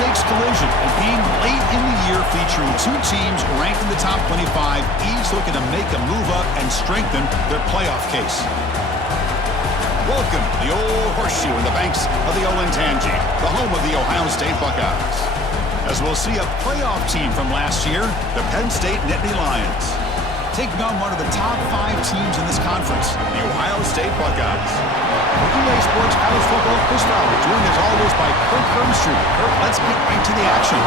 high-stakes collision, and being late in the year featuring two teams ranked in the top 25, each looking to make a move up and strengthen their playoff case. Welcome to the Old Horseshoe in the banks of the Olentangy, the home of the Ohio State Buckeyes. As we'll see a playoff team from last year, the Penn State Nittany Lions, taking on one of the top 5 teams in this conference, the Ohio State Buckeyes. For EA Sports College Football, Chris Fowler, joined as always by Kirk Herbstreit. Kirk, let's get right to the action.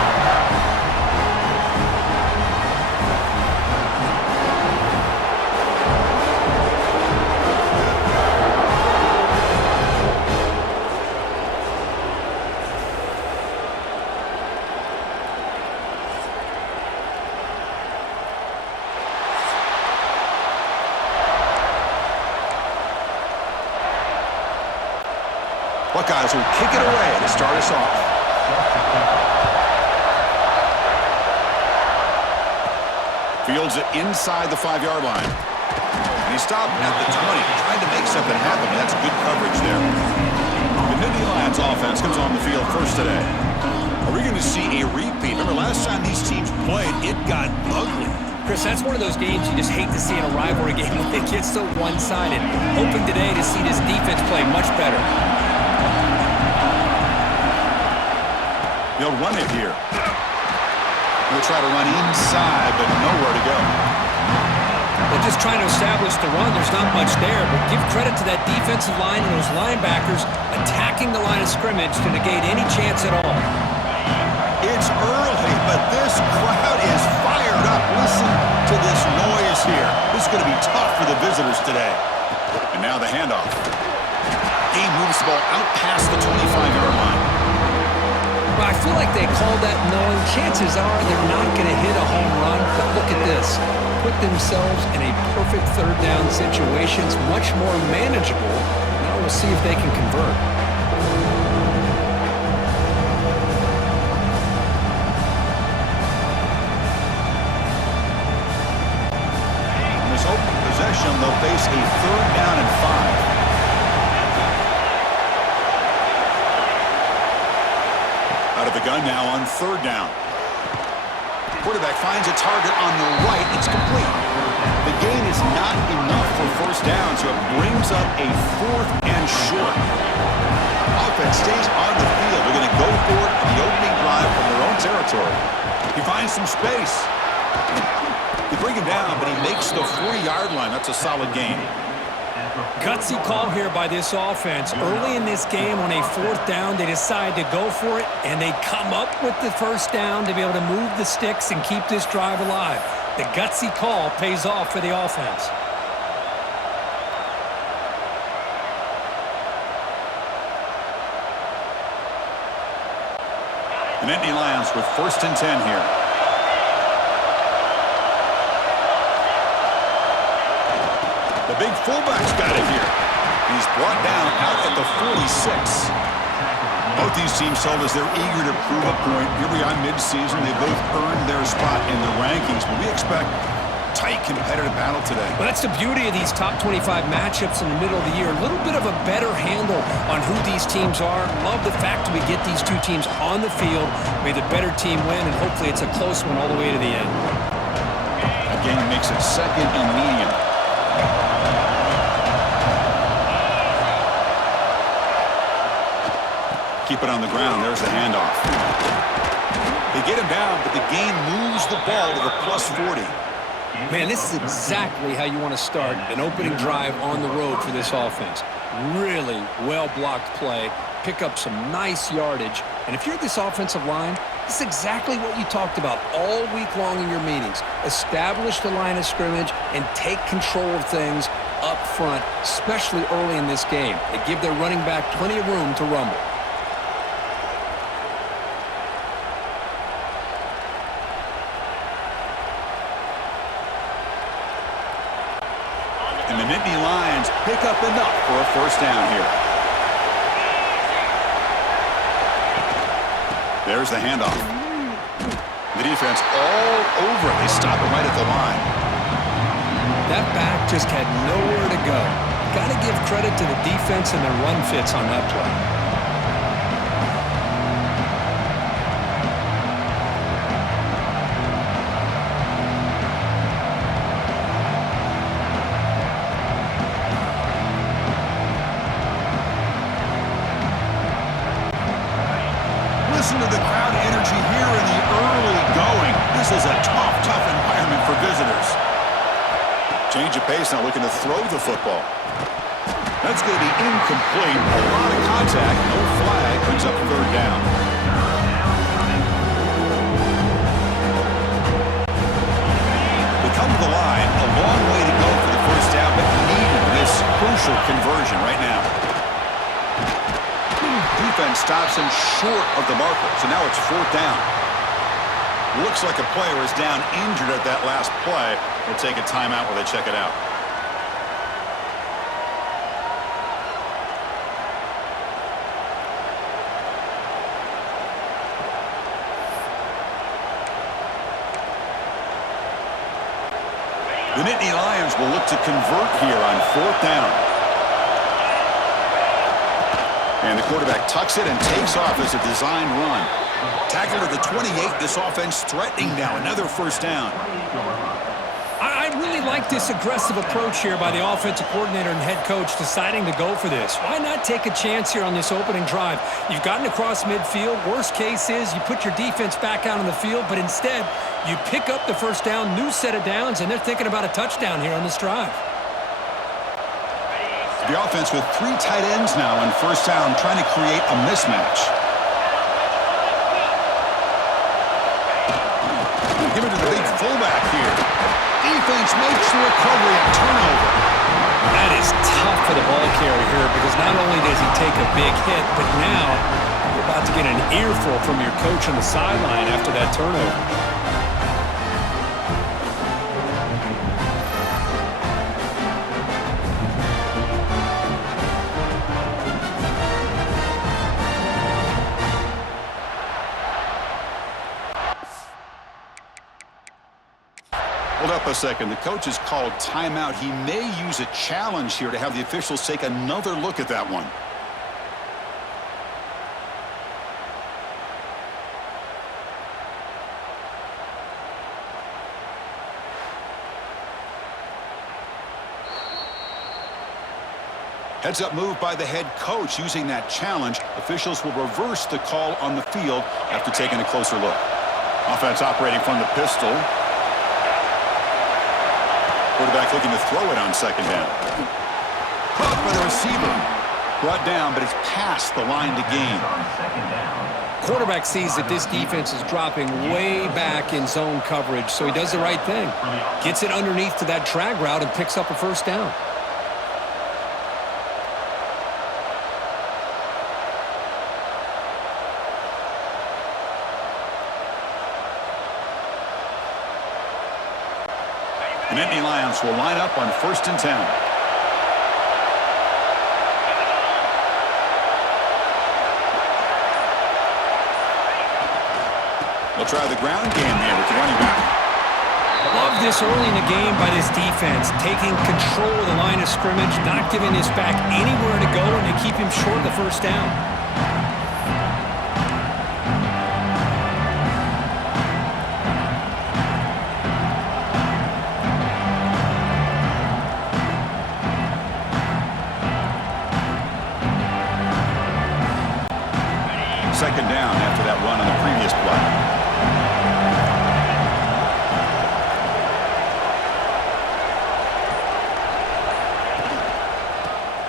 Buckeyes will kick it away to start us off. Fields it inside the 5-yard line. And he stopped at the 20, trying to make something happen. That's good coverage there. The Nittany Lions offense comes on the field first today. Are we going to see a repeat? Remember, last time these teams played, it got ugly. Chris, that's one of those games you just hate to see in a rivalry game when it gets so one-sided. Hoping today to see this defense play much better. They'll run it here. They'll try to run inside, but nowhere to go. They're just trying to establish the run. There's not much there, but give credit to that defensive line and those linebackers attacking the line of scrimmage to negate any chance at all. It's early, but this crowd is fired up. Listen to this noise here. This is going to be tough for the visitors today. And now the handoff. He moves the ball out past the 25-yard line. Well, I feel like they called that knowing chances are they're not going to hit a home run. But look at this. Put themselves in a perfect third down situation. It's much more manageable. Now we'll see if they can convert. In this open possession, they'll face a 3rd down and 5. Out of the gun now on 3rd down. Quarterback finds a target on the right. It's complete. The gain is not enough for 1st down, so it brings up a 4th and short. Offense stays on the field. They're going to go for it on the opening drive from their own territory. He finds some space. They bring him down, but he makes the 40-yard line. That's a solid gain. Gutsy call here by this offense. Early in this game on a 4th down, they decide to go for it, and they come up with the 1st down to be able to move the sticks and keep this drive alive. The gutsy call pays off for the offense. The Nittany Lions with 1st and 10 here. The big fullback's got it here. He's brought down out at the 46. Both these teams told us they're eager to prove a point. Here we are mid-season. They both earned their spot in the rankings, but we expect tight competitive battle today. Well, that's the beauty of these top 25 matchups in the middle of the year. A little bit of a better handle on who these teams are. Love the fact that we get these two teams on the field. May the better team win, and hopefully it's a close one all the way to the end. Again, makes it 2nd and medium. Keep it on the ground. There's the handoff. They get him down, but the gain moves the ball to the +40. Man, this is exactly how you want to start an opening drive on the road for this offense. Really well-blocked play, pick up some nice yardage, and if you're this offensive line, this is exactly what you talked about all week long in your meetings. Establish the line of scrimmage and take control of things up front, especially early in this game. They give their running back plenty of room to rumble. And the Nittany Lions pick up enough for a 1st down here. There's the handoff. The defense all over it. They stop it right at the line. That back just had nowhere to go. Got to give credit to the defense and their run fits on that play. Listen to the crowd energy here in the early going. This is a tough environment for visitors. Change of pace, now looking to throw the football. That's going to be incomplete. A lot of contact, no flag, brings up third down. They come to the line, a long way to go for the first down, but needed this crucial conversion right now. Defense stops him short of the marker, so now it's fourth down. Looks like a player is down injured at that last play. They'll take a timeout while they check it out. The Nittany Lions will look to convert here on fourth down. And the quarterback tucks it and takes off as a design run. Tackle to the 28. This offense threatening now. Another first down. I really like this aggressive approach here by the offensive coordinator and head coach deciding to go for this. Why not take a chance here on this opening drive? You've gotten across midfield. Worst case is you put your defense back out on the field, but instead you pick up the first down, new set of downs, and they're thinking about a touchdown here on this drive. The offense with three tight ends now on first down, trying to create a mismatch. Give it to the big fullback here. Defense makes the recovery and turnover. That is tough for the ball carrier here because not only does he take a big hit, but now you're about to get an earful from your coach on the sideline after that turnover. Hold up a second. The coach has called timeout. He may use a challenge here to have the officials take another look at that one. Heads up move by the head coach using that challenge. Officials will reverse the call on the field after taking a closer look. Offense operating from the pistol. Quarterback looking to throw it on second down. Caught by the receiver. Brought down, but it's past the line to gain. Quarterback sees that this defense is dropping way back in zone coverage, so he does the right thing. Gets it underneath to that drag route and picks up a first down. The Nittany Lions will line up on 1st and 10. They'll try the ground game here with the running back. Love this early in the game by this defense, taking control of the line of scrimmage, not giving this back anywhere to go, and to keep him short of the first down. Second down after that run on the previous play.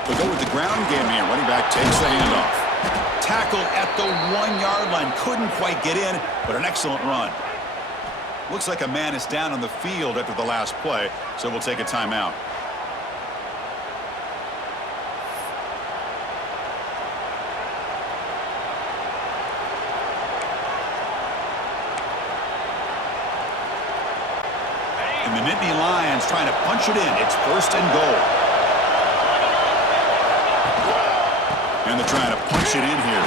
They'll go with the ground game here. Running back takes the handoff. Tackle at the 1-yard line. Couldn't quite get in, but an excellent run. Looks like a man is down on the field after the last play, so we'll take a timeout. And the Nittany Lions trying to punch it in. It's 1st and goal. And they're trying to punch it in here.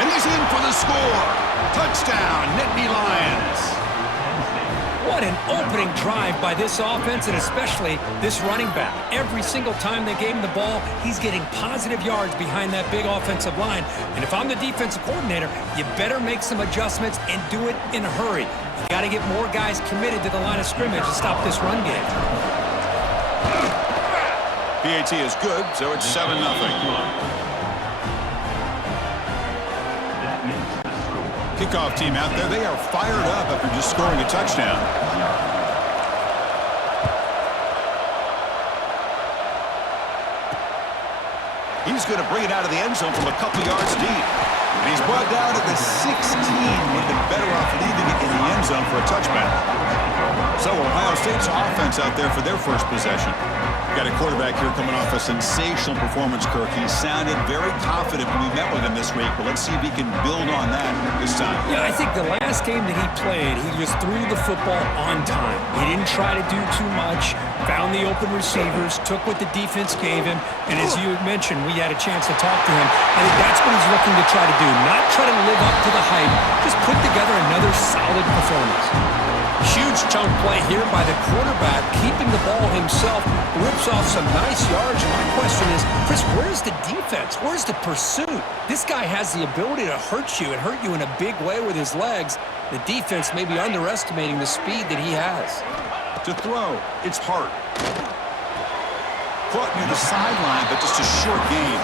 And he's in for the score. Touchdown, Nittany Lions. What an opening drive by this offense, and especially this running back. Every single time they gave him the ball, he's getting positive yards behind that big offensive line. And if I'm the defensive coordinator, you better make some adjustments and do it in a hurry. You got to get more guys committed to the line of scrimmage to stop this run game. PAT is good, so it's 7-0. Kickoff team out there, they are fired up after just scoring a touchdown. He's going to bring it out of the end zone from a couple yards deep. And he's brought down at the 16. Would have been better off leaving it in the end zone for a touchback. So Ohio State's offense out there for their first possession. Got a quarterback here coming off a sensational performance, Kirk. He sounded very confident when we met with him this week, but let's see if he can build on that this time. Yeah, I think the last game that he played, he just threw the football on time. He didn't try to do too much, found the open receivers, took what the defense gave him, and as you mentioned, we had a chance to talk to him. I think that's what he's looking to try to do, not try to live up to the hype, just put together another solid performance. Huge chunk play here by the quarterback, keeping the ball himself, rips off some nice yards. My question is, Chris, where's the defense? Where's the pursuit? This guy has the ability to hurt you and hurt you in a big way with his legs. The defense may be underestimating the speed that he has. To throw, it's hard. Caught near the sideline, but just a short gain.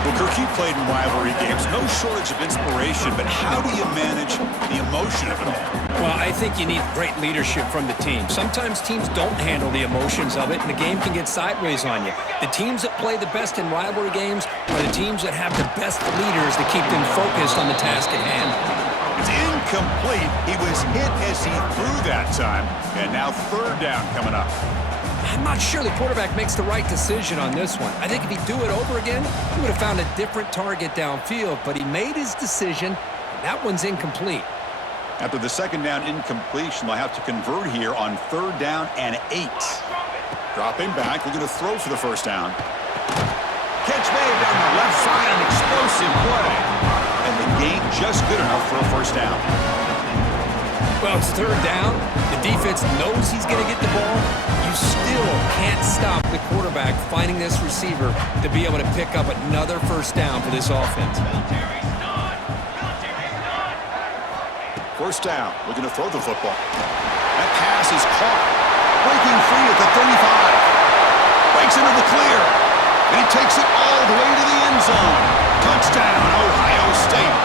Well, Kirk, he played in rivalry games. No shortage of inspiration, but how do you manage the emotion of it all? Well, I think you need great leadership from the team. Sometimes teams don't handle the emotions of it, and the game can get sideways on you. The teams that play the best in rivalry games are the teams that have the best leaders to keep them focused on the task at hand. It's incomplete. He was hit as he threw that time, and now third down coming up. I'm not sure the quarterback makes the right decision on this one. I think if he'd do it over again, he would have found a different target downfield, but he made his decision, and that one's incomplete. After the second down incompletion, they'll have to convert here on third down and 8. Dropping back, looking to throw for the first down. Catch made down the left side, an explosive play. And the gain just good enough for a first down. Well, it's third down. The defense knows he's going to get the ball. You still can't stop the quarterback finding this receiver to be able to pick up another first down for this offense. First down, looking to throw the football. That pass is caught. Breaking free at the 35. Breaks into the clear. And he takes it all the way to the end zone. Touchdown, Ohio State.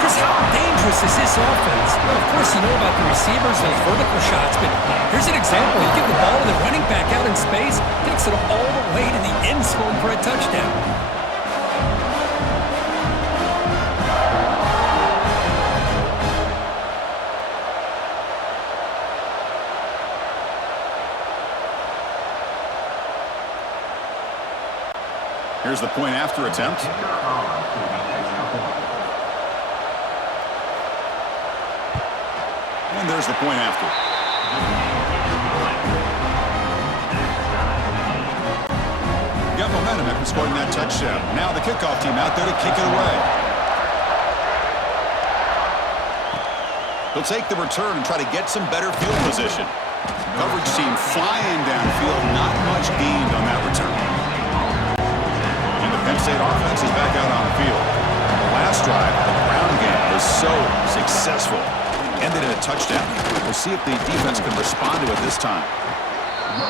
Chris, how dangerous is this offense? Well, of course, you know about the receivers, those vertical shots, but here's an example. You give the ball to the running back out in space, takes it all the way to the end zone for a touchdown. Here's the point after attempt. And there's the point after. Got momentum after scoring that touchdown. Now the kickoff team out there to kick it away. They'll take the return and try to get some better field position. Coverage team flying downfield. Not much gained on that return. Penn State offense is back out on the field. The last drive, the ground game, was so successful. Ended in a touchdown. We'll see if the defense can respond to it this time.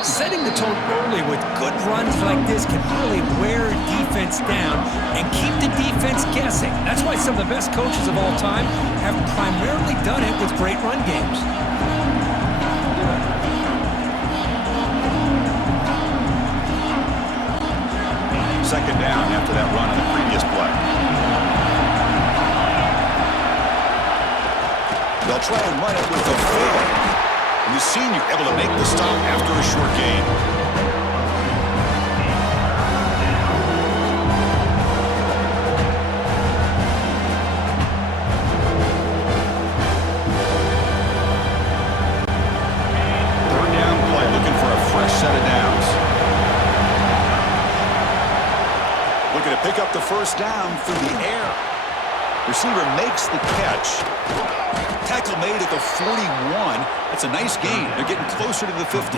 Setting the tone early with good runs like this can really wear defense down and keep the defense guessing. That's why some of the best coaches of all time have primarily done it with great run games. Second down after that run on the previous play. They'll try and run it with the 4. And the senior able to make the stop after a short gain. Third down play, looking for a fresh set of downs. Looking to pick up the first down through the air. Receiver makes the catch. Tackle made at the 41. That's a nice gain. They're getting closer to the 50.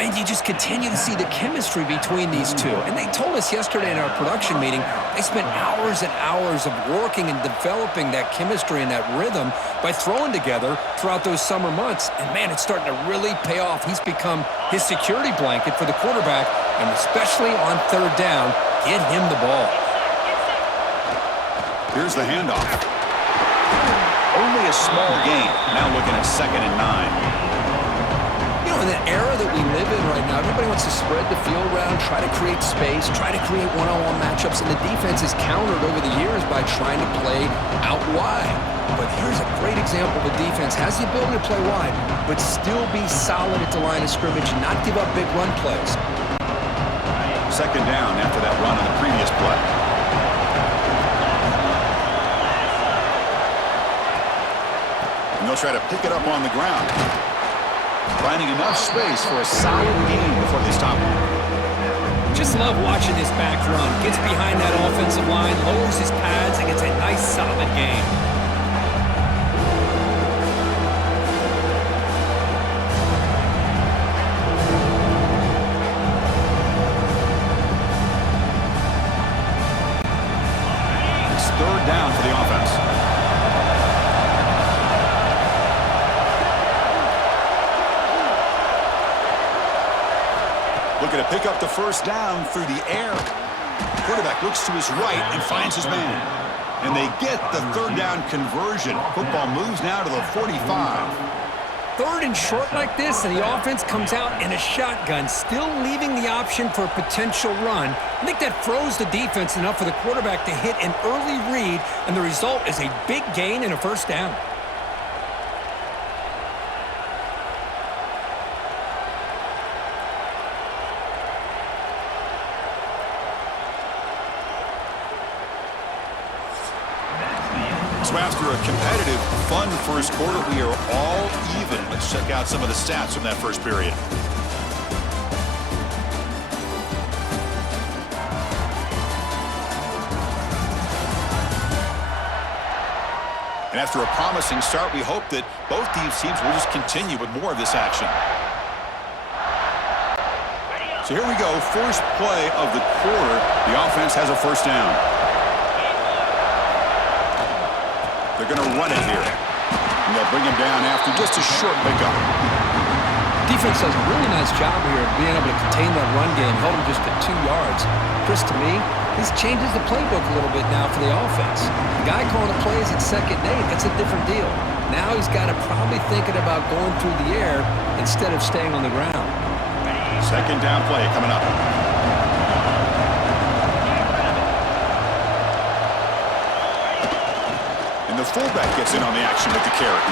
And you just continue to see the chemistry between these two. And they told us yesterday in our production meeting, they spent hours and hours of working and developing that chemistry and that rhythm by throwing together throughout those summer months. And man, it's starting to really pay off. He's become his security blanket for the quarterback, and especially on third down, get him the ball. Here's the handoff. a small gain. Now looking at 2nd and 9. You know, in the era that we live in right now, everybody wants to spread the field around, try to create space, try to create one-on-one matchups, and the defense is countered over the years by trying to play out wide. But here's a great example of a defense has the ability to play wide, but still be solid at the line of scrimmage and not give up big run plays. 2nd down after that run on the previous play. And they'll try to pick it up on the ground. Finding enough space for a solid gain before they stop him. Just love watching this back run. Gets behind that offensive line, lowers his pads, and gets a nice solid gain. It's 3rd down for the offense. Looking to pick up the 1st down through the air. Quarterback looks to his right and finds his man. And they get the 3rd down conversion. Football moves now to the 45. 3rd and short like this, and the offense comes out in a shotgun, still leaving the option for a potential run. I think that froze the defense enough for the quarterback to hit an early read, and the result is a big gain and a 1st down. So after a competitive, fun first quarter, we are all even. Let's check out some of the stats from that first period. And after a promising start, we hope that both these teams will just continue with more of this action. So here we go, first play of the quarter. The offense has a 1st down. They're going to run it here. And they'll bring him down after just a short pickup. Defense does a really nice job here of being able to contain that run game, held him just at 2 yards. Chris, to me, this changes the playbook a little bit now for the offense. The guy calling the plays at 2nd and 8, that's a different deal. Now he's got to probably thinking about going through the air instead of staying on the ground. 2nd down play coming up. The fullback gets in on the action with the carry.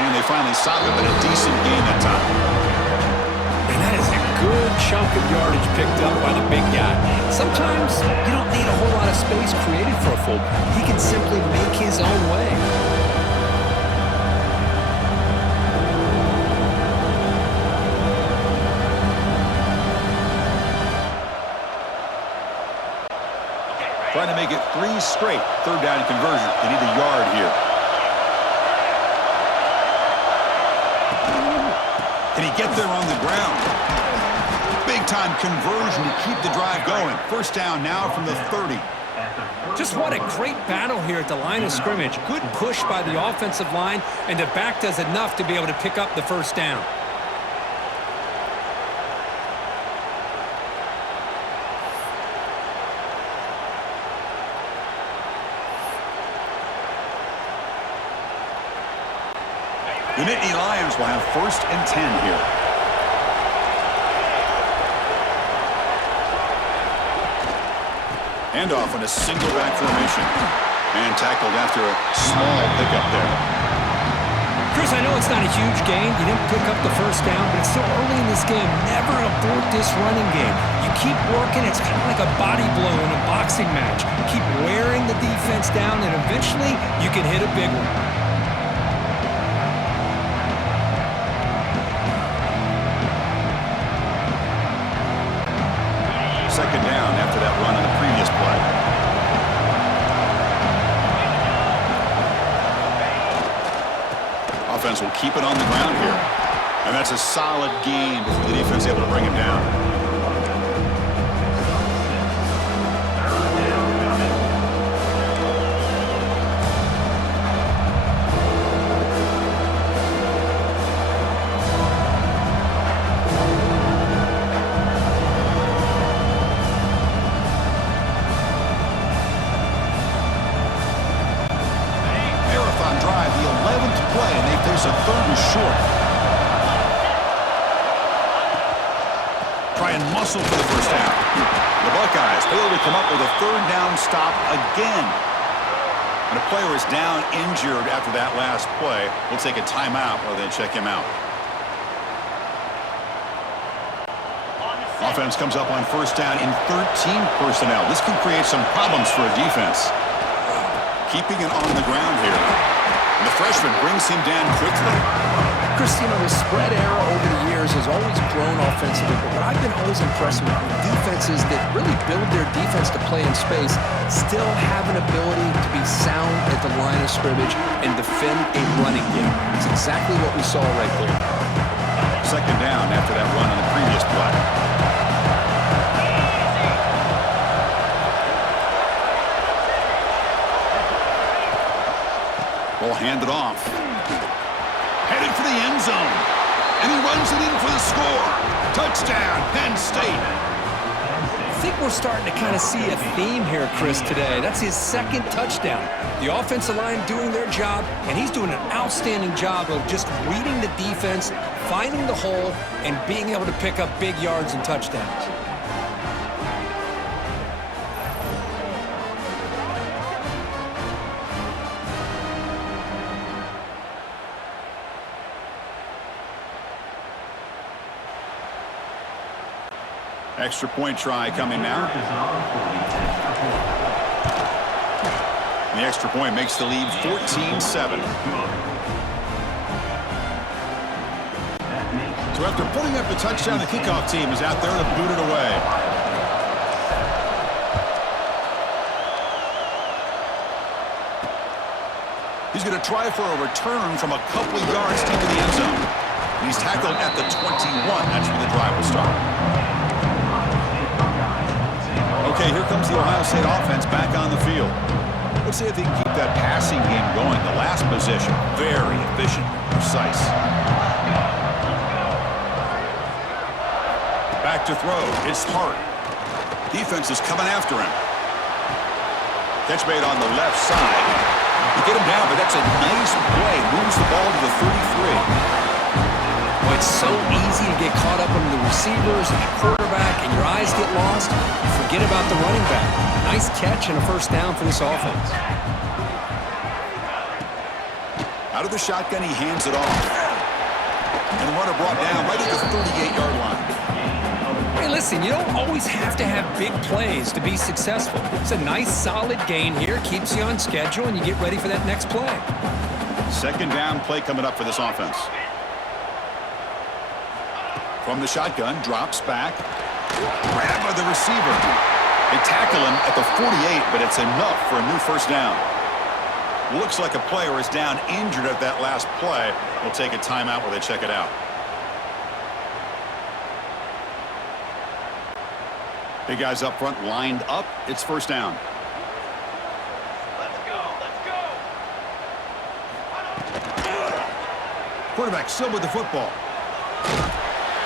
And they finally stop him in a decent gain that time. And that is a good chunk of yardage picked up by the big guy. Sometimes you don't need a whole lot of space created for a fullback. He can simply make his own way. Trying to make it 3 straight 3rd down conversion. They need a yard here. Can he get there on the ground? Big-time conversion to keep the drive going. 1st down now from the 30. Just what a great battle here at the line of scrimmage. Good push by the offensive line, and the back does enough to be able to pick up the 1st down. The Nittany Lions will have 1st and 10 here. Handoff in a single back formation. And tackled after a small pickup there. Chris, I know it's not a huge gain. You didn't pick up the 1st down, but it's still early in this game. Never abort this running game. You keep working. It's kind of like a body blow in a boxing match. Keep wearing the defense down, and eventually you can hit a big one. 2nd down after that run on the previous play. Offense will keep it on the ground here. And that's a solid gain before the defense able to bring him down. whistle for the first down. The Buckeyes fail to come up with a third down stop again. And a player is down injured after that last play. We'll take a timeout while they check him out. Offense comes up on first down in 13 personnel. This can create some problems for a defense. Keeping it on the ground here. And the freshman brings him down quickly. Chris, the spread era over the years has always grown offensively, but what I've been always impressed with defenses that really build their defense to play in space still have an ability to be sound at the line of scrimmage and defend a running game. It's exactly what we saw right there. Second down after that run on the previous play. Ball handed off. Headed for the end zone. And he runs it in for the score. Touchdown, Penn State. I think we're starting to kind of see a theme here, Chris, today. That's his second touchdown. The offensive line doing their job, and he's doing an outstanding job of just reading the defense, finding the hole, and being able to pick up big yards and touchdowns. Extra point try coming now. And the extra point makes the lead 14-7. So after putting up the touchdown, the kickoff team is out there to boot it away. He's going to try for a return from a couple of yards deep in the end zone. And he's tackled at the 21. That's where the drive will start. Okay, here comes the Ohio State offense back on the field. Let's see if they can keep that passing game going. The last possession, very efficient, precise. Back to throw. It's Hart. Defense is coming after him. Catch made on the left side. You get him down, but that's a nice play. Moves the ball to the 33. Well, it's so easy to get caught up on the receivers and the quarterback, and your eyes get lost. You forget about the running back. Nice catch and a first down for this offense. Out of the shotgun, he hands it off. And the runner brought down right at the 38-yard line. Hey, listen, you don't always have to have big plays to be successful. It's a nice, solid gain here. Keeps you on schedule, and you get ready for that next play. Second down play coming up for this offense. From the shotgun, drops back. Grab by the receiver. They tackle him at the 48, but it's enough for a new first down. Looks like a player is down injured at that last play. We'll take a timeout while they check it out. Big guys up front lined up. It's first down. Let's go. Quarterback still with the football.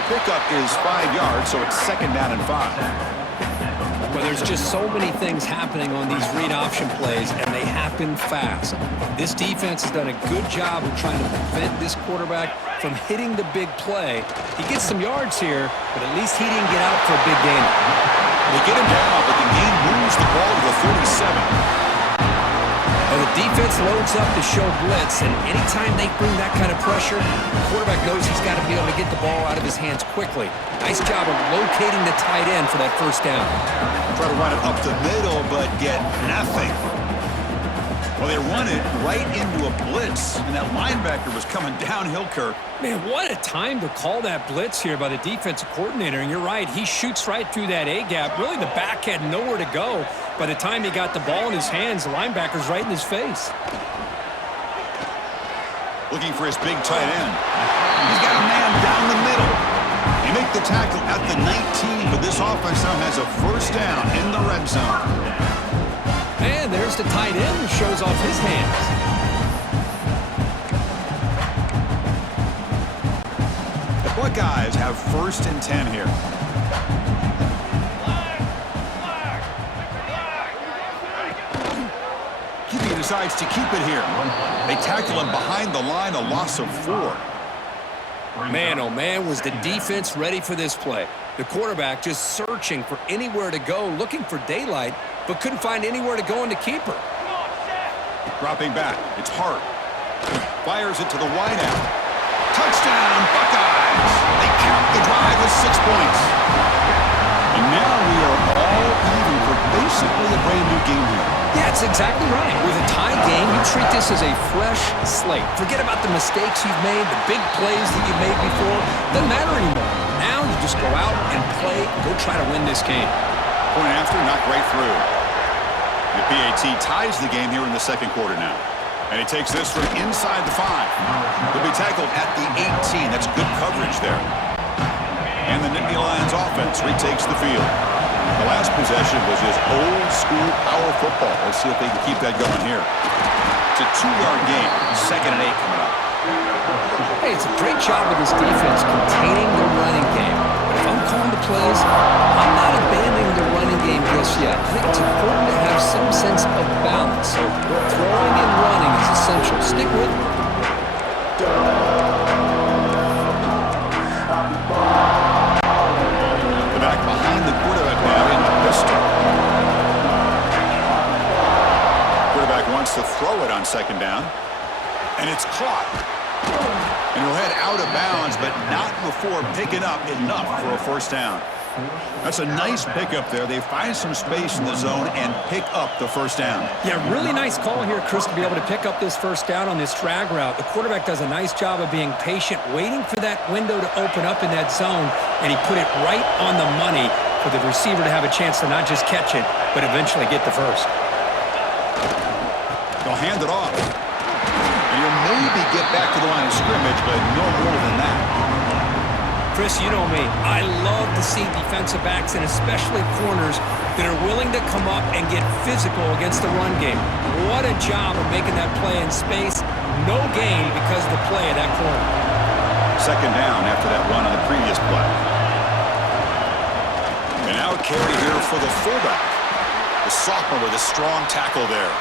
Pickup is 5 yards, so it's second down and 5. Well, there's just so many things happening on these read option plays, and they happen fast. This defense has done a good job of trying to prevent this quarterback from hitting the big play. He gets some yards here, but at least he didn't get out for a big gain. They get him down, but the game moves the ball to the 37. Well, the defense loads up to show blitz, and anytime they bring that kind of pressure, the quarterback knows he's got to be able to get the ball out of his hands quickly. Nice job of locating the tight end for that first down. Try to run it up the middle, but get nothing. Well, they run it right into a blitz, and that linebacker was coming downhill, Kirk. Man, what a time to call that blitz here by the defensive coordinator. And you're right, he shoots right through that A-gap. Really, the back had nowhere to go. By the time he got the ball in his hands, the linebacker's right in his face. Looking for his big tight end. He's got a man down the middle. They make the tackle at the 19, but this offense now has a first down in the red zone. And there's the tight end who shows off his hands. The Buckeyes have first and 10 here. QB decides to keep it here. They tackle him behind the line, a loss of 4. Man, oh man, was the defense ready for this play. The quarterback just searching for anywhere to go, looking for daylight, but couldn't find anywhere to go in the keeper. Dropping back. It's Hart. Fires it to the wideout. Touchdown, Buckeyes! They cap the drive with 6 points. And now we are all even for basically a brand new game here. Yeah, it's exactly right. With a tie game, you treat this as a fresh slate. Forget about the mistakes you've made, the big plays that you've made before. Doesn't matter anymore. Now you just go out and play, go try to win this game. Point after, knocked right through. The PAT ties the game here in the second quarter now. And he takes this from inside the 5. He'll be tackled at the 18. That's good coverage there. And the Nittany Lions offense retakes the field. The last possession was just old-school power football. Let's see if they can keep that going here. It's a 2-yard game. 2nd and 8 coming up. Hey, it's a great job of this defense containing the running game. But if I'm calling the plays, I'm not abandoning the running game just yet. I think it's important to have some sense of balance. So throwing and running is essential. Stick with it. The back behind the quarterback now in the pistol. Quarterback wants to throw it on 2nd down. And it's caught. And he'll head out of bounds, but not before picking up enough for a 1st down. That's a nice pickup there. They find some space in the zone and pick up the 1st down. Yeah, really nice call here, Chris, to be able to pick up this 1st down on this drag route. The quarterback does a nice job of being patient, waiting for that window to open up in that zone, and he put it right on the money for the receiver to have a chance to not just catch it, but eventually get the 1st. They'll hand it off. And he'll maybe get back to the line of scrimmage, but no more than that. Chris, you know me. I love to see defensive backs and especially corners that are willing to come up and get physical against the run game. What a job of making that play in space. No gain because of the play of that corner. 2nd down after that run on the previous play. And now a carry here for the fullback. The sophomore with a strong tackle there.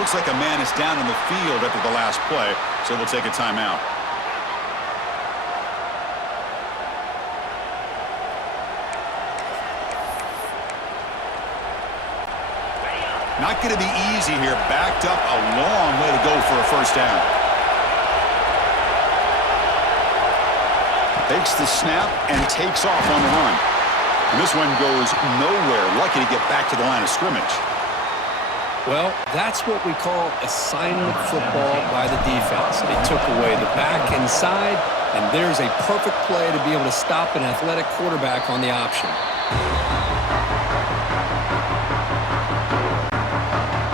Looks like a man is down in the field after the last play, so we'll take a timeout. Not going to be easy here. Backed up a long way to go for a 1st down. Takes the snap and takes off on the run. And this one goes nowhere. Lucky to get back to the line of scrimmage. Well, that's what we call assignment football by the defense. They took away the back inside, and there's a perfect play to be able to stop an athletic quarterback on the option.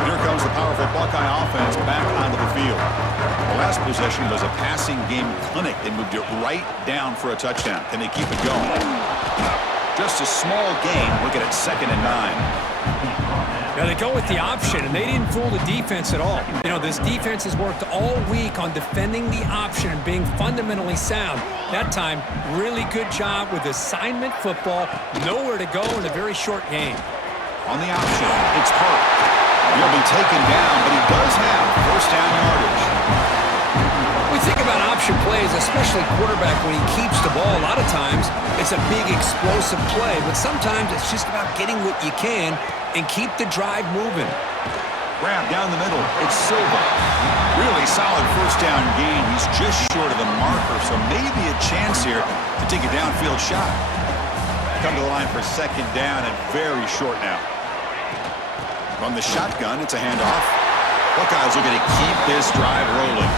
Here comes the powerful Buckeye offense back onto the field. The last possession was a passing game clinic. They moved it right down for a touchdown. Can they keep it going? Just a small gain. Look at it, 2nd and 9. Now they go with the option, and they didn't fool the defense at all. You know, this defense has worked all week on defending the option and being fundamentally sound. That time, really good job with assignment football. Nowhere to go in a very short game. On the option, it's Hart. He'll be taken down, but he does have 1st down yardage. We think about option plays, especially quarterback when he keeps the ball. A lot of times, it's a big explosive play, but sometimes it's just about getting what you can and keep the drive moving. Grab down the middle. It's Silva. Really solid 1st down gain. He's just short of the marker, so maybe a chance here to take a downfield shot. Come to the line for 2nd down and very short now. From the shotgun, it's a handoff. Buckeyes are going to keep this drive rolling.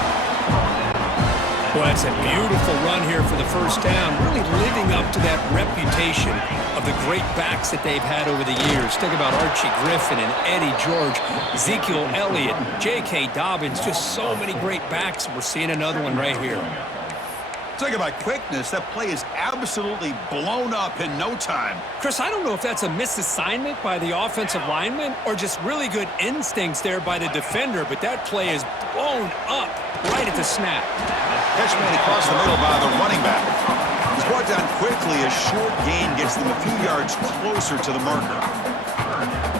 Well, it's a beautiful run here for the 1st down, really living up to that reputation of the great backs that they've had over the years. Think about Archie Griffin and Eddie George, Ezekiel Elliott, J.K. Dobbins, just so many great backs. We're seeing another one right here. Talk about quickness. That play is absolutely blown up in no time. Chris, I don't know if that's a misassignment by the offensive lineman or just really good instincts there by the defender, but that play is blown up right at the snap. Catch made across the middle by the running back. He's brought down quickly. A short gain gets them a few yards closer to the marker.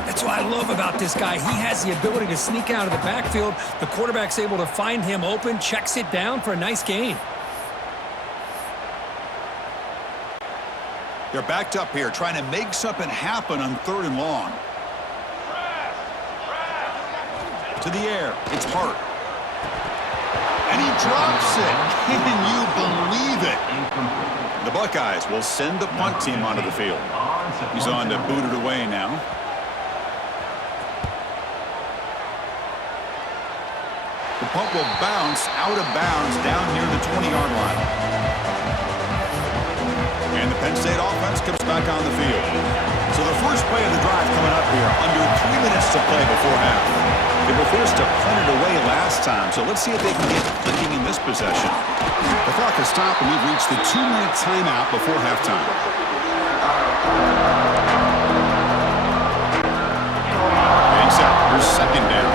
That's what I love about this guy. He has the ability to sneak out of the backfield. The quarterback's able to find him open, checks it down for a nice gain. They're backed up here, trying to make something happen on 3rd and long. To the air. It's Hart. And he drops it. Can you believe it? The Buckeyes will send the punt team onto the field. He's on to boot it away now. The punt will bounce out of bounds down near the 20-yard line. And the Penn State offense comes back on the field. So the first play of the drive coming up here, under 3 minutes to play before half. They were forced to punt it away last time, so let's see if they can get clicking in this possession. The clock has stopped, and we've reached the 2-minute timeout before halftime. Getting set. Here's 2nd down.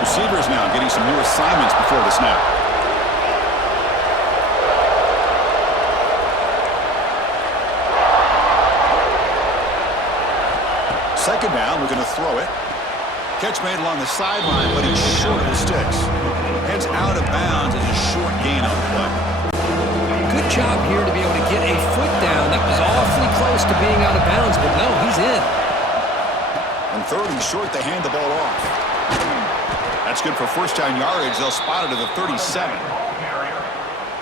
Receivers now getting some new assignments before the snap. Second down, we're going to throw it. Catch made along the sideline, but he's short of the sticks. Heads out of bounds as a short gain on the play. Good job here to be able to get a foot down. That was awfully close to being out of bounds, but no, he's in. On 3rd and short, they hand the ball off. That's good for first down yardage. They'll spot it at the 37.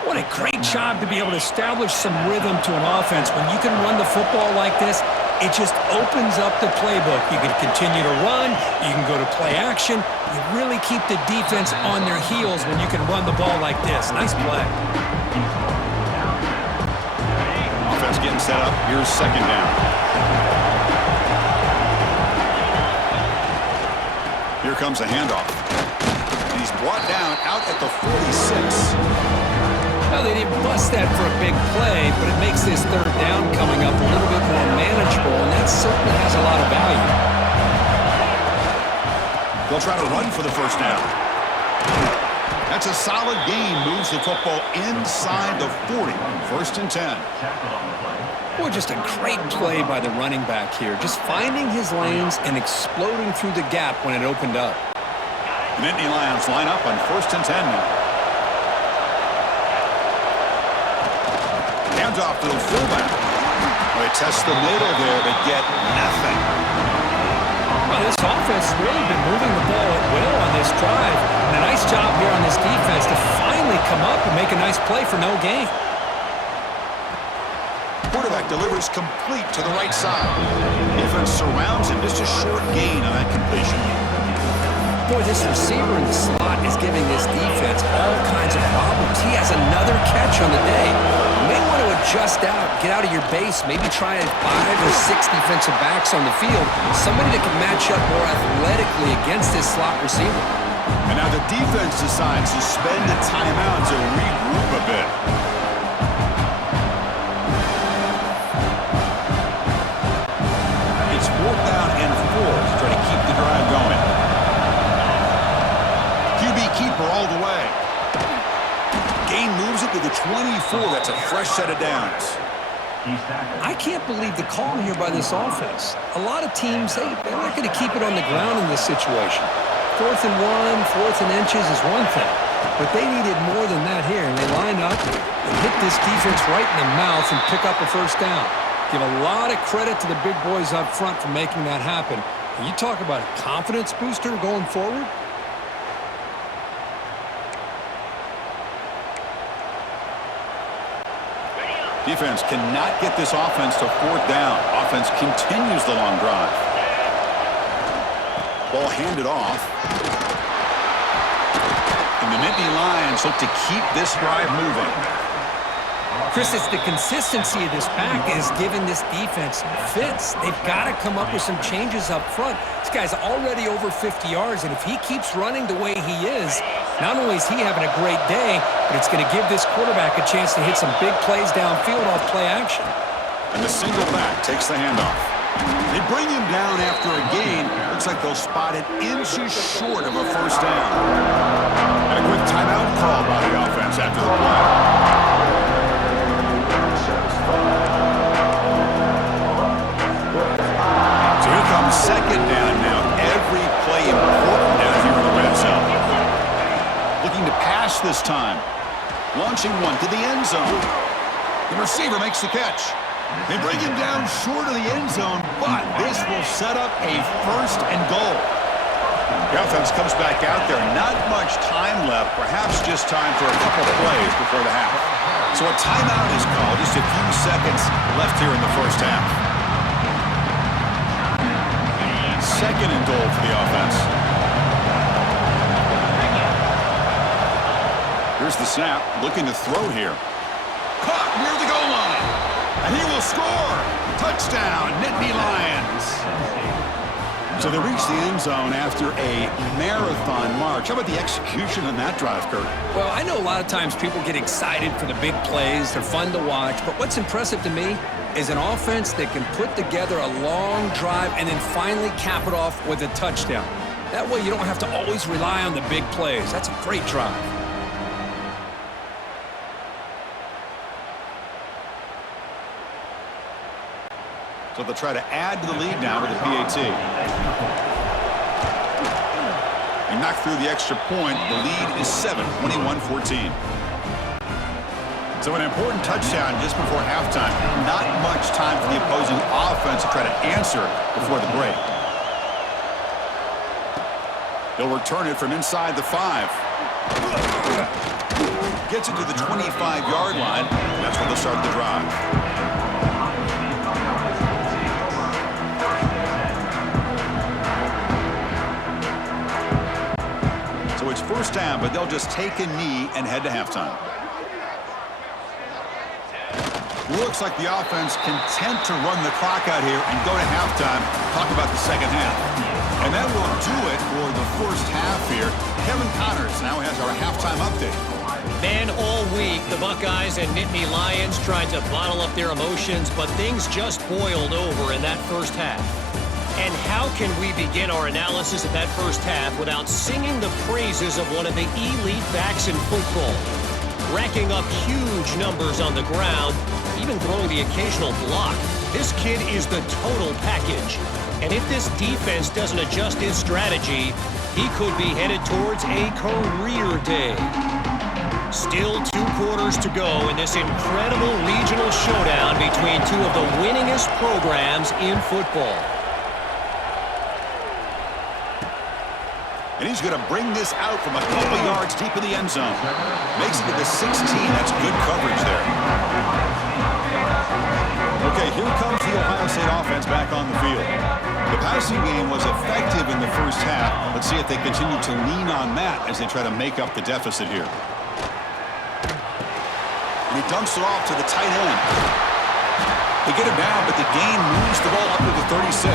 What a great job to be able to establish some rhythm to an offense. When you can run the football like this, it just opens up the playbook. You can continue to run. You can go to play action. You really keep the defense on their heels when you can run the ball like this. Nice play. Offense getting set up. Here's 2nd down. Here comes a handoff. And he's brought down out at the 46. Well, they didn't bust that for a big play, but it makes this 3rd down coming up a little bit more manageable, and that certainly has a lot of value. They'll try to run for the first down. That's a solid gain. Moves the football inside the 40. 1st and 10. Boy, just a great play by the running back here. Just finding his lanes and exploding through the gap when it opened up. The Nittany Lions line up on 1st and 10 now. Hands off to the fullback. They test the middle there, but get nothing. Well, this offense has really been moving the ball at will on this drive. And a nice job here on this defense to finally come up and make a nice play for no gain. Quarterback delivers complete to the right side. Defense surrounds him. Just a short gain on that completion. Boy, this receiver in the slot is giving this defense all kinds of problems. He has another catch on the day. You may want to adjust out, get out of your base, maybe try 5 or 6 defensive backs on the field. Somebody that can match up more athletically against this slot receiver. And now the defense decides to spend a timeout to regroup a bit. It's 4th down and 4 to try to keep the drive going. Keeper all the way. Gain moves it to the 24. That's a fresh set of downs. I can't believe the call here by this offense. A lot of teams, they're not going to keep it on the ground in this situation. 4th and 1, 4th and inches is one thing. But they needed more than that here. And they line up and hit this defense right in the mouth and pick up a first down. Give a lot of credit to the big boys up front for making that happen. And you talk about a confidence booster going forward. Defense cannot get this offense to 4th down. Offense continues the long drive. Ball handed off. And the Nittany Lions look to keep this drive moving. Chris, it's the consistency of this back that is giving this defense fits. They've got to come up with some changes up front. This guy's already over 50 yards, and if he keeps running the way he is, not only is he having a great day, but it's going to give this quarterback a chance to hit some big plays downfield off play action. And the single back takes the handoff. They bring him down after a gain. Looks like they'll spot it inches short of a first down. And a quick timeout call by the offense after the play. So here comes 2nd down now. Every play important down here in the red zone. Looking to pass this time. Launching one to the end zone. The receiver makes the catch. They bring him down short of the end zone, but this will set up a 1st and goal. The offense comes back out there. Not much time left. Perhaps just time for a couple plays before the half. So a timeout is called. Just a few seconds left here in the first half. 2nd and goal for the offense. Here's the snap. Looking to throw here. Caught near the goal line. And he will score. Touchdown, Nittany Lions. So they reach the end zone after a marathon march. How about the execution on that drive, Kurt? Well, I know a lot of times people get excited for the big plays. They're fun to watch. But what's impressive to me is an offense that can put together a long drive and then finally cap it off with a touchdown. That way you don't have to always rely on the big plays. That's a great drive. So they'll try to add to the lead now with the PAT. They knock through the extra point. The lead is 7, 21-14. So an important touchdown just before halftime. Not much time for the opposing offense to try to answer before the break. They'll return it from inside the 5. Gets it to the 25-yard line. That's where they'll start the drive. So it's first down, but they'll just take a knee and head to halftime. Looks like the offense content to run the clock out here and go to halftime. Talk about the second half. And that will do it for the first half here. Kevin Connors now has our halftime update. Man, all week, the Buckeyes and Nittany Lions tried to bottle up their emotions, but things just boiled over in that first half. And how can we begin our analysis of that first half without singing the praises of one of the elite backs in football? Racking up huge numbers on the ground, even throwing the occasional block. This kid is the total package. And if this defense doesn't adjust his strategy, he could be headed towards a career day. Still 2 quarters to go in this incredible regional showdown between two of the winningest programs in football. And he's going to bring this out from a couple yards deep in the end zone. Makes it to the 16. That's good coverage there. Okay, here comes the Ohio State offense back on the field. The passing game was effective in the first half. Let's see if they continue to lean on that as they try to make up the deficit here. And he dumps it off to the tight end. They get him down, but the gain moves the ball up to the 36.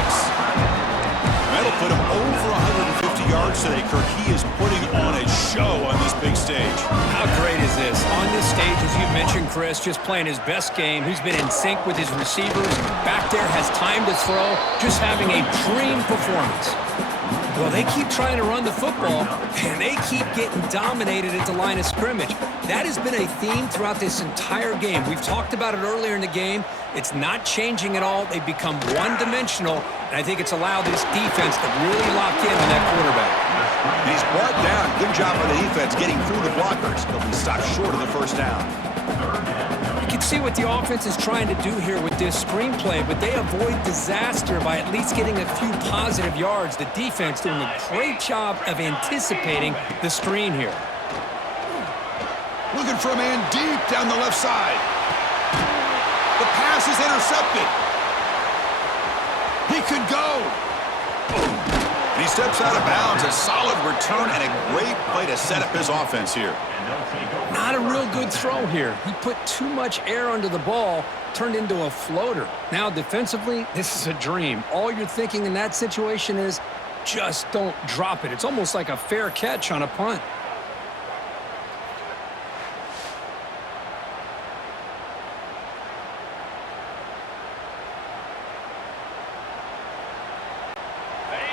That'll put him over 150 yards today, Kirk. He is putting on a show on this big stage. How great is this? On this stage, as you mentioned, Chris, just playing his best game. He's been in sync with his receivers. Back there, has time to throw. Just having a dream performance. Well, they keep trying to run the football, and they keep getting dominated at the line of scrimmage. That has been a theme throughout this entire game. We've talked about it earlier in the game. It's not changing at all. They've become one-dimensional, and I think it's allowed this defense to really lock in on that quarterback. And he's brought down. Good job by the defense getting through the blockers. But we stopped short of the first down. You can see what the offense is trying to do here with this screenplay, but they avoid disaster by at least getting a few positive yards. The defense doing a great job of anticipating the screen here. Looking for a man deep down the left side. The pass is intercepted. He could go. And he steps out of bounds. A solid return and a great play to set up his offense here. Not a real good throw here. He put too much air under the ball, turned into a floater. Now, defensively, this is a dream. All you're thinking in that situation is just don't drop it. It's almost like a fair catch on a punt.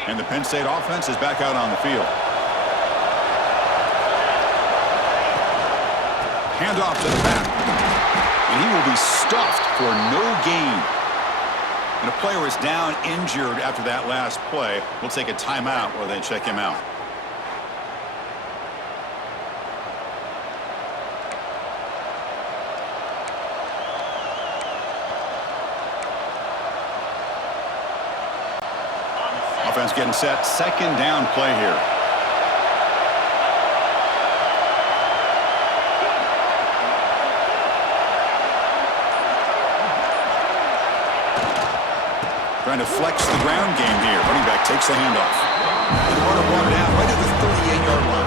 And the Penn State offense is back out on the field. Handoff to the back. And he will be stuffed for no gain. And a player is down injured after that last play. We'll take a timeout while they check him out. Offense getting set. Second down play here. Trying to flex the ground game here. Running back takes the handoff. And the runner brought down right at the 38-yard line.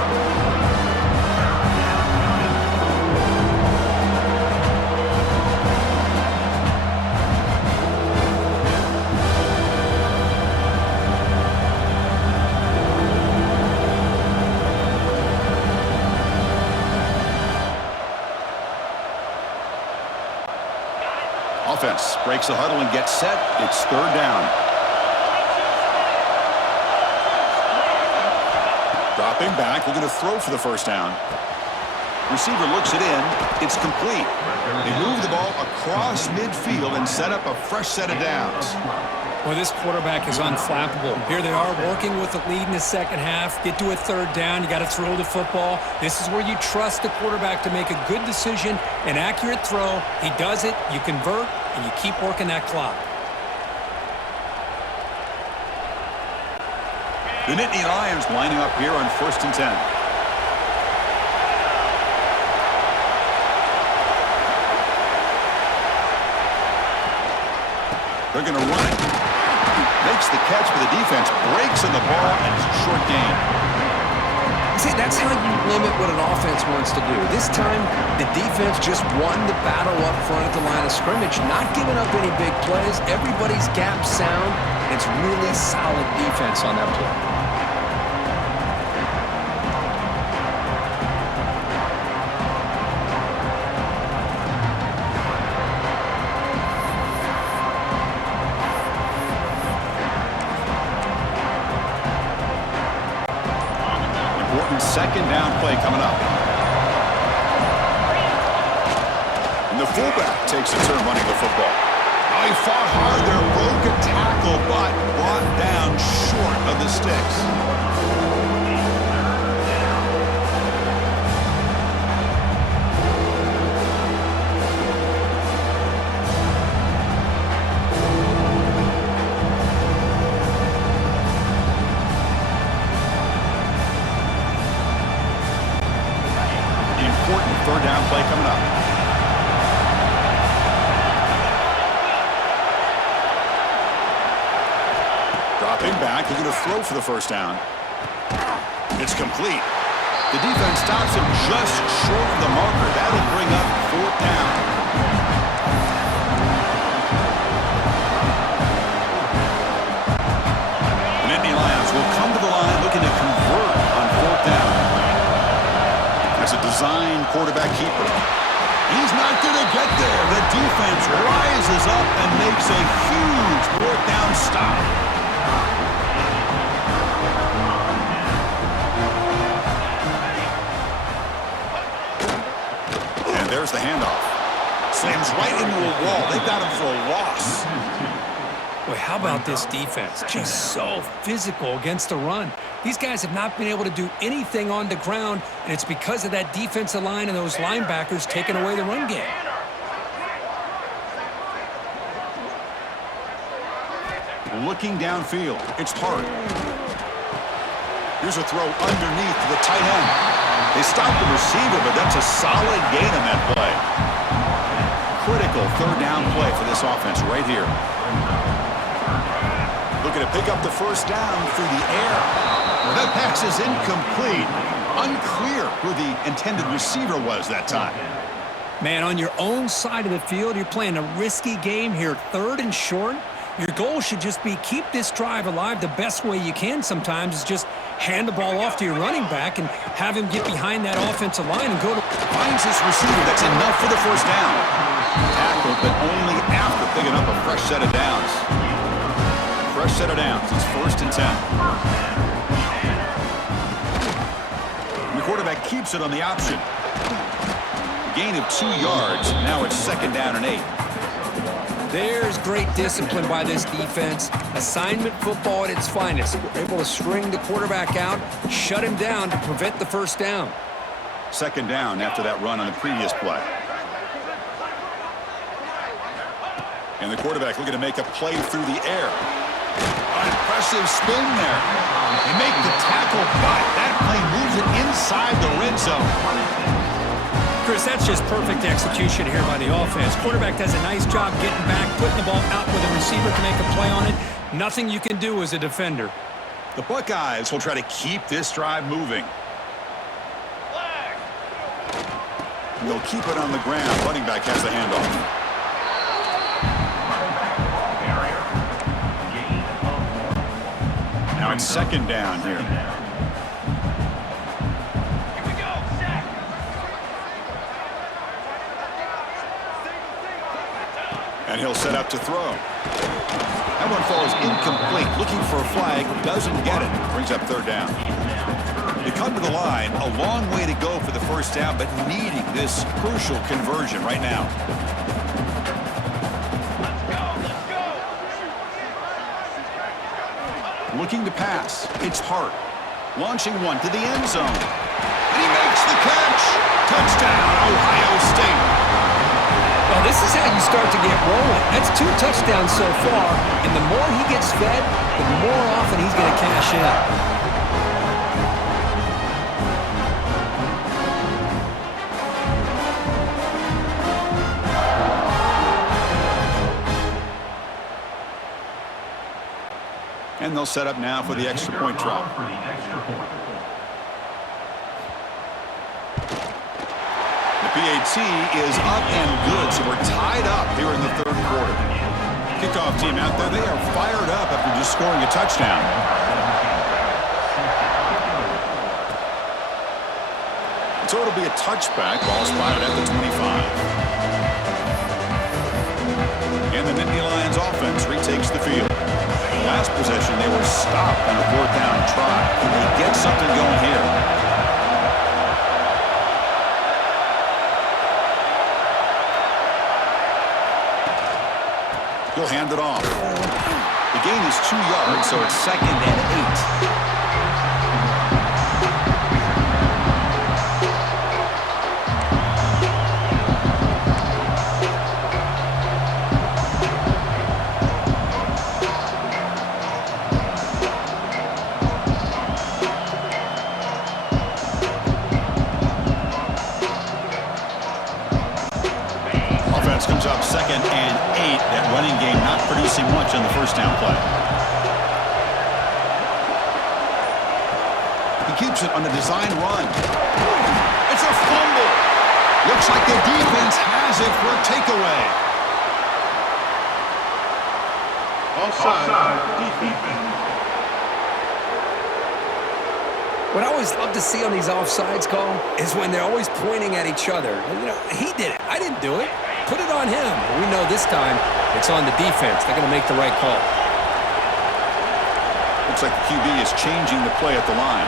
Offense breaks the huddle and gets set. It's third down. Dropping back, looking to throw for the first down. Receiver looks it in. It's complete. They move the ball across midfield and set up a fresh set of downs. Well, this quarterback is unflappable. Here they are working with the lead in the second half. Get to a third down. You got to throw the football. This is where you trust the quarterback to make a good decision, an accurate throw. He does it, you convert, and you keep working that clock. The Nittany Lions lining up here on 1st and 10. They're going to run it. Makes the catch for the defense, breaks on the ball, and it's a short gain. See, that's how you limit what an offense wants to do. This time, the defense just won the battle up front at the line of scrimmage, not giving up any big plays. Everybody's gap sound. It's really solid defense on that play. Second down play coming up. And the fullback takes a turn running the football. Now he fought hard there, broke a tackle, but brought down short of the sticks. Third down play coming up. Dropping back, looking to throw for the first down. It's complete. The defense stops him just short of the marker. That'll bring up fourth down. The Nittany Lions will come to the line looking to convert on fourth down. As a design quarterback keeper. He's not going to get there. The defense rises up and makes a huge fourth down stop. And there's the handoff. Slams right into a wall. They got him for a loss. Boy, how about this defense? Just so physical against the run. These guys have not been able to do anything on the ground, and it's because of that defensive line and those linebackers taking away the run game. Looking downfield. It's hard. Here's a throw underneath to the tight end. They stop the receiver, but that's a solid gain on that play. Critical third down play for this offense right here. Looking to pick up the first down through the air. That pass is incomplete. Unclear who the intended receiver was that time. Man, on your own side of the field, you're playing a risky game here. Third and short. Your goal should just be keep this drive alive. The best way you can sometimes is just hand the ball off to your running back and have him get behind that offensive line and go to... Finds his receiver. That's enough for the first down. Tackled, but only after picking up a fresh set of downs. Fresh set of downs. It's 1st and 10. The quarterback keeps it on the option. Gain of 2 yards. Now it's 2nd down and 8. There's great discipline by this defense. Assignment football at its finest. We're able to string the quarterback out, shut him down to prevent the first down. 2nd down after that run on the previous play. And the quarterback looking to make a play through the air. An impressive spin there. They make the tackle, but that play moves it inside the red zone. Chris, that's just perfect execution here by the offense. Quarterback does a nice job getting back, putting the ball out with a receiver to make a play on it. Nothing you can do as a defender. The Buckeyes will try to keep this drive moving. And they'll keep it on the ground. Running back has the handoff. Now it's second down here. And he'll set up to throw. That one falls incomplete. Looking for a flag. Doesn't get it. Brings up third down. They come to the line. A long way to go for the first down, but needing this crucial conversion right now. Looking to pass. It's Hart. Launching one to the end zone. And he makes the catch. Touchdown, Ohio State. Well, this is how you start to get rolling. That's 2 touchdowns so far, and the more he gets fed, the more often he's going to cash in. And they'll set up now for the extra point try. The PAT is up and good, so we're tied up here in the third quarter. Kickoff team out there, they are fired up after just scoring a touchdown. So it'll be a touchback, ball spotted at the 25. And the Nittany Lions offense retakes the field. Last possession, they were stopped on a 4th down try. Can they get something going here? He'll hand it off. The gain is 2 yards, so it's 2nd and 8. Comes up 2nd and 8. That running game not producing much on the first down play. He keeps it on the design run. It's a fumble. Looks like the defense has it for a takeaway. Offside. Defense. What I always love to see on these offsides call is when they're always pointing at each other. You know, he did it. I didn't do it. Put it on him. We know this time it's on the defense. They're going to make the right call. Looks like the QB is changing the play at the line.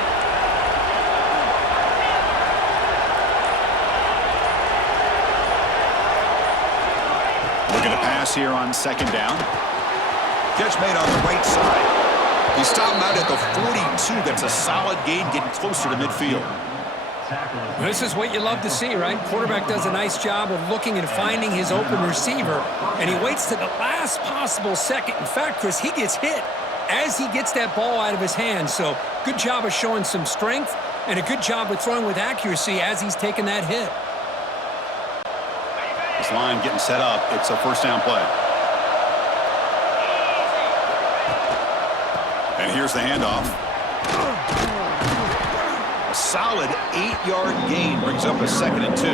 Looking to pass here on 2nd down. Catch made on the right side. He stopped him out at the 42. That's a solid gain, getting closer to midfield. This is what you love to see, right? Quarterback does a nice job of looking and finding his open receiver, and he waits to the last possible second. In fact, Chris, he gets hit as he gets that ball out of his hands. So good job of showing some strength and a good job of throwing with accuracy as he's taking that hit. This line getting set up. It's a first down play. And here's the handoff. A solid 8-yard gain brings up a 2nd and 2.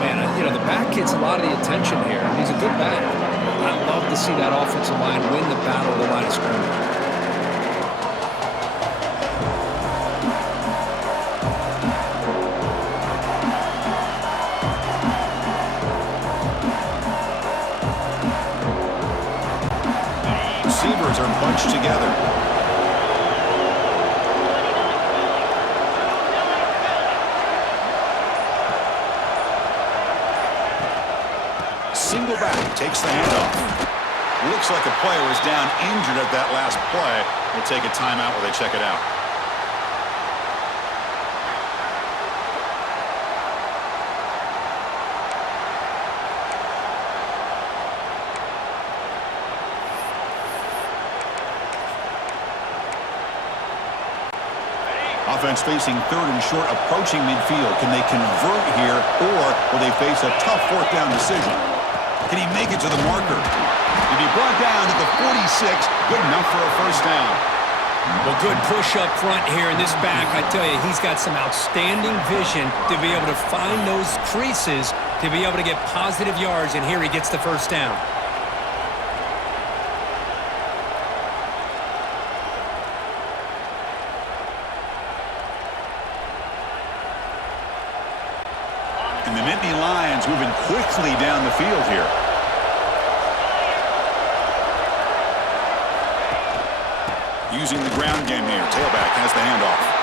Man, you know, the back gets a lot of the attention here. He's a good back. I love to see that offensive line win the battle of the line of scrimmage. Receivers are bunched together. Single back takes the handoff. Looks like a player was down injured at that last play. We'll take a timeout while they check it out. Offense facing third and short, approaching midfield. Can they convert here, or will they face a tough fourth down decision? Can he make it to the marker? He'll be brought down at the 46. Good enough for a first down. Well, good push up front here in this back. I tell you, he's got some outstanding vision to be able to find those creases to be able to get positive yards, and here he gets the first down. And the Nittany Lions moving quickly down the field here. Using the ground game here. Tailback has the handoff.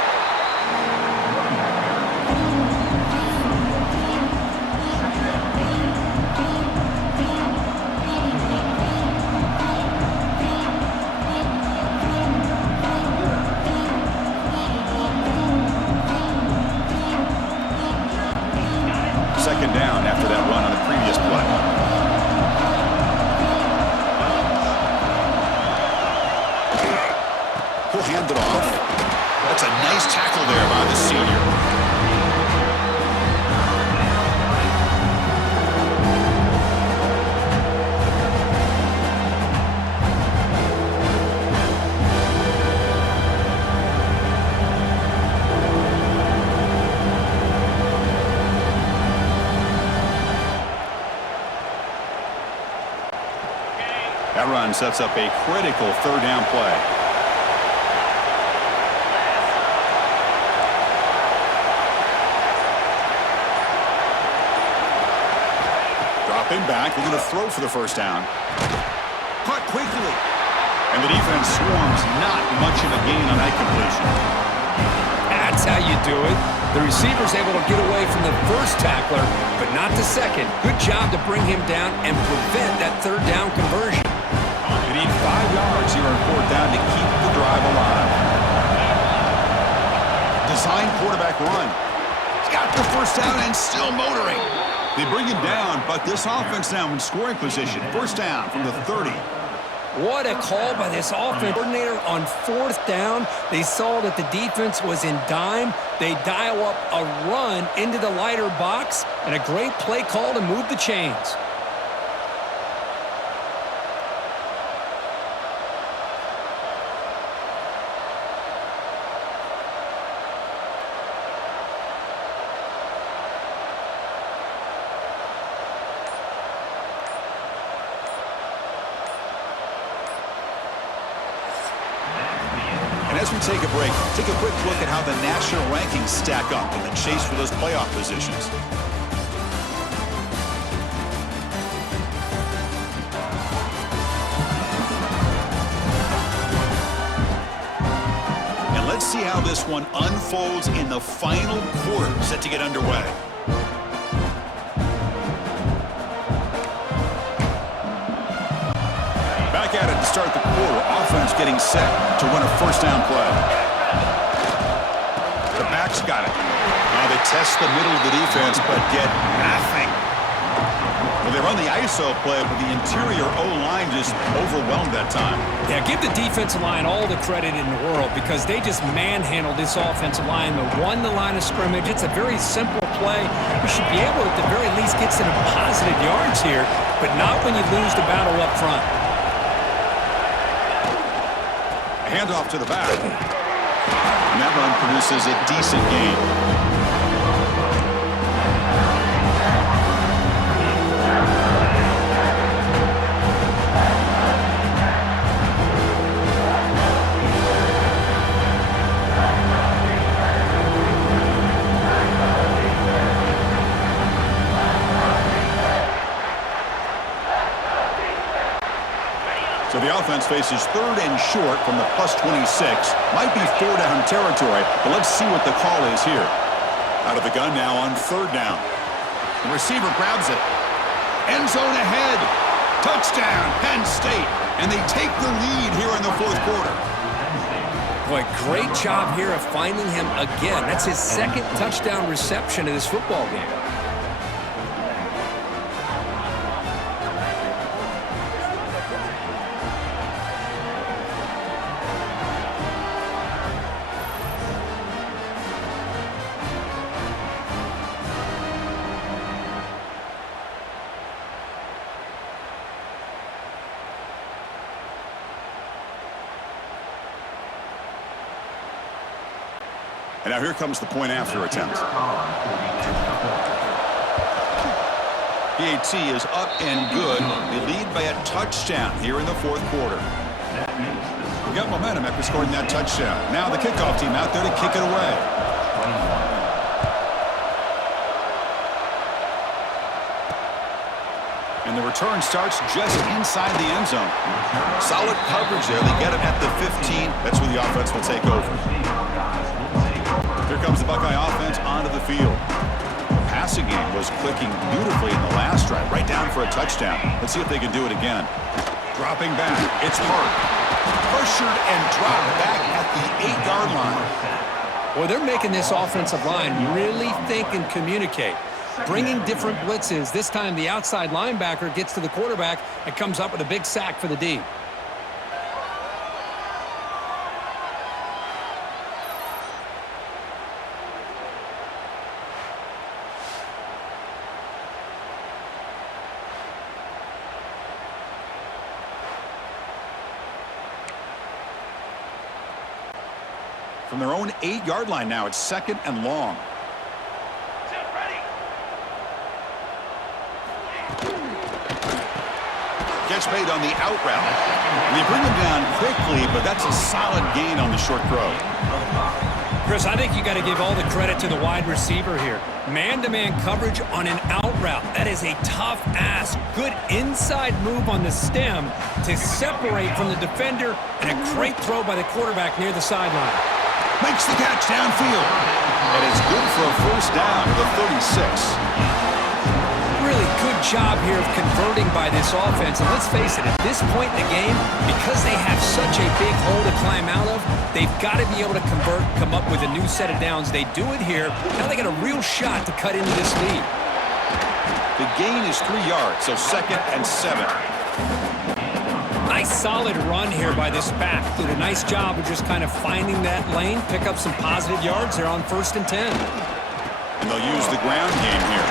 Second down after that run on the previous play. He'll hand it off. That's a nice tackle there by the senior. That run sets up a critical third down play. Dropping back, we're going to throw for the first down. Caught quickly. And the defense swarms, not much of a gain on that completion. That's how you do it. The receiver's able to get away from the first tackler, but not the second. Good job to bring him down and prevent that third down conversion. They need 5 yards here on fourth down to keep the drive alive. Design quarterback run. He's got the first down and still motoring. They bring him down, but this offense now in scoring position. First down from the 30. What a call by this offense coordinator on fourth down. They saw that the defense was in dime. They dial up a run into the lighter box, and a great play call to move the chains. As we take a break, take a quick look at how the national rankings stack up in the chase for those playoff positions. And let's see how this one unfolds in the final quarter set to get underway. Back at it to start the quarter. Offense getting set to run a first down play. The back's got it. Now they test the middle of the defense, but get nothing. Well, they run the ISO play, but the interior O-line just overwhelmed that time. Yeah, give the defensive line all the credit in the world because they just manhandled this offensive line. They won the line of scrimmage. It's a very simple play. You should be able to, at the very least, get some positive yards here, but not when you lose the battle up front. Handoff to the back. And that run produces a decent gain. So the offense faces third and short from the +26. Might be 4-down territory, but let's see what the call is here. Out of the gun now on third down. The receiver grabs it. End zone ahead. Touchdown, Penn State. And they take the lead here in the fourth quarter. Boy, great job here of finding him again. That's his second touchdown reception of this football game. And now here comes the point after attempt. PAT is up and good. They lead by a touchdown here in the fourth quarter. We got momentum after scoring that touchdown. Now the kickoff team out there to kick it away. And the return starts just inside the end zone. Solid coverage there. They get it at the 15. That's where the offense will take over. Here comes the Buckeye offense onto the field. The passing game was clicking beautifully in the last drive, right down for a touchdown. Let's see if they can do it again. Dropping back. It's Hart. Pressured and dropped back at the 8-yard line. Well, they're making this offensive line really think and communicate. Bringing different blitzes. This time the outside linebacker gets to the quarterback and comes up with a big sack for the D. From their own 8-yard line now, it's 2nd and long. Catch made on the out route. And they bring him down quickly, but that's a solid gain on the short throw. Chris, I think you got to give all the credit to the wide receiver here. Man-to-man coverage on an out route. That is a tough ask. Good inside move on the stem to separate from the defender, and a great throw by the quarterback near the sideline. Makes the catch downfield. And it's good for a first down to the 36. Really good job here of converting by this offense. And let's face it, at this point in the game, because they have such a big hole to climb out of, they've got to be able to convert, come up with a new set of downs. They do it here. Now they got a real shot to cut into this lead. The gain is 3 yards, so 2nd and 7. Nice solid run here by this back. Did a nice job of just kind of finding that lane, pick up some positive yards. They're on 1st and 10. And they'll use the ground game here.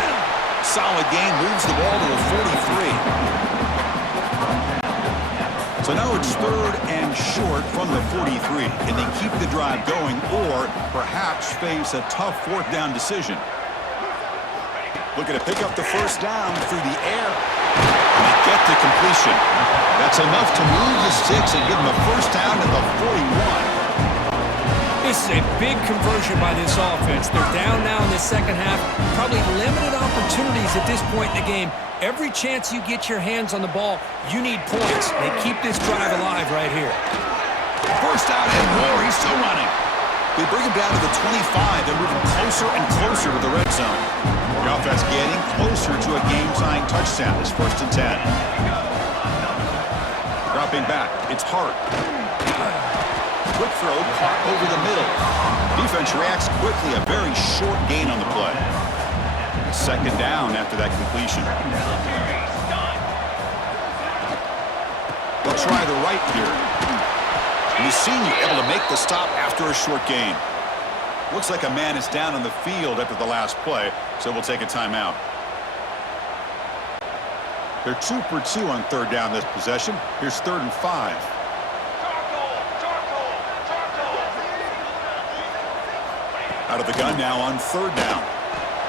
Solid gain, moves the ball to the 43. So now it's 3rd and short from the 43. Can they keep the drive going or perhaps face a tough 4th down decision? Looking to pick up the first down through the air. And they get to completion. That's enough to move the sticks and give them a first down at the 41. This is a big conversion by this offense. They're down now in the second half. Probably limited opportunities at this point in the game. Every chance you get your hands on the ball, you need points. They keep this drive alive right here. First down and more. He's still running. They bring him down to the 25. They're moving closer and closer to the red zone. The offense getting closer to a game-tying touchdown. It's 1st and 10. Dropping back. It's Hart. Quick throw, caught over the middle. Defense reacts quickly. A very short gain on the play. 2nd down after that completion. They'll try the right here. And the senior able to make the stop after a short gain. Looks like a man is down on the field after the last play, so we'll take a timeout. They're 2 for 2 on 3rd down this possession. Here's 3rd and 5. Out of the gun now on 3rd down.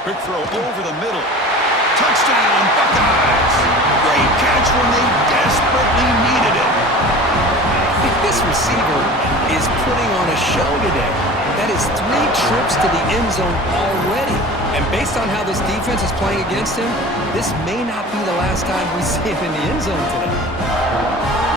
Quick throw over the middle. Touchdown, Buckeyes! Great catch when they desperately needed it. This receiver is putting on a show today. That is 3 trips to the end zone already. And based on how this defense is playing against him, this may not be the last time we see him in the end zone today.